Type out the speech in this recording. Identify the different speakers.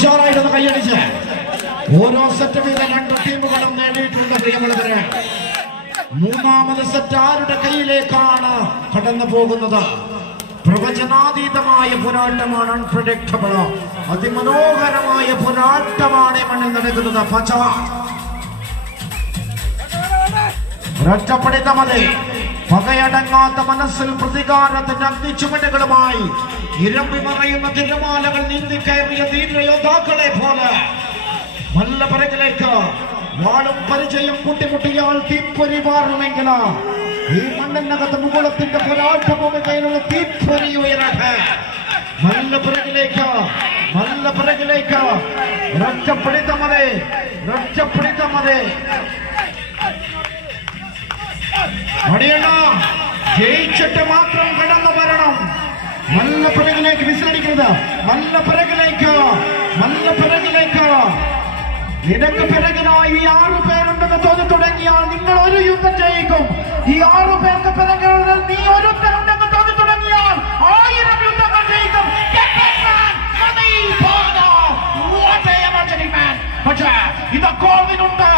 Speaker 1: ഉഷാറായിട്ടൊന്ന് കൈയടിച്ച്. ഓരോ സെറ്റ് വീതം രണ്ട് ടീമുകളും നേടിയിട്ടുണ്ട് പ്രിയമുള്ളവരെ. മൂന്നാമത് സെറ്റ് ആരുടെ കയ്യിലേക്കാണ് കടന്നു പോകുന്നത്? പ്രവചനാതീതമായ പോരാട്ടമാണ് അൺപ്രഡിക്റ്റബിൾ അതിമനോഹരമായ പോരാട്ടമാണ് മണ്ണിൽ നടക്കുന്നത്. പച്ച. ഒരൊറ്റപ്പെടുത്തമതെ പകയടങ്ങാത്ത മനസ്സിൽ പ്രതികാരത്തിന്റെ അഗ്നിച്ചുമട്ടുകളുമായി ഇരമ്പി മറയുന്ന തിരമാലകൾ നീന്തി കയറിയ ധീരയോദ്ധാക്കളെ പോലെ നല്ല പിറകിലേക്ക് വാളും പരിചയം കൂട്ടിമുട്ടിയാൽ തീപ്പൊരി മാറുമെങ്കിൽ ഈ മണ്ണിനകത്ത് മുകുളത്തിന്റെ പോരാട്ടഭൂമികയിലുള്ള തീപ്പൊരി ഉയരട്ടെ നല്ല പിറകിലേക്ക് നല്ല പിറകിലേക്ക് ഒരൊറ്റപ്പെടുത്തമതെ ഒരൊറ്റപ്പെടുത്തമതെ മടിയണ്ണ ജയിച്ചിട്ട് മാത്രം കടന്നു വരണം. നല്ല പിറകിലേക്ക് വിസിലടിക്കുന്നത് നല്ല പിറകിലേക്ക്. നല്ല പിറകിലേക്ക്. നിനക്ക് പിറകിനായി ഈ ആറു പേരുണ്ടെന്ന് തോന്നി തുടങ്ങിയാൽ നിങ്ങൾ ഒരു യുദ്ധം ചെയ്യിക്കും. ഈ ആറു പേർക്ക് പിറകിൽ നീ ഒരു തോന്നി തുടങ്ങിയാൽ ആയിരം യുദ്ധങ്ങൾ ചെയ്യിക്കും. പക്ഷേ ഇതൊക്കെ ഓർമ്മിനുണ്ട്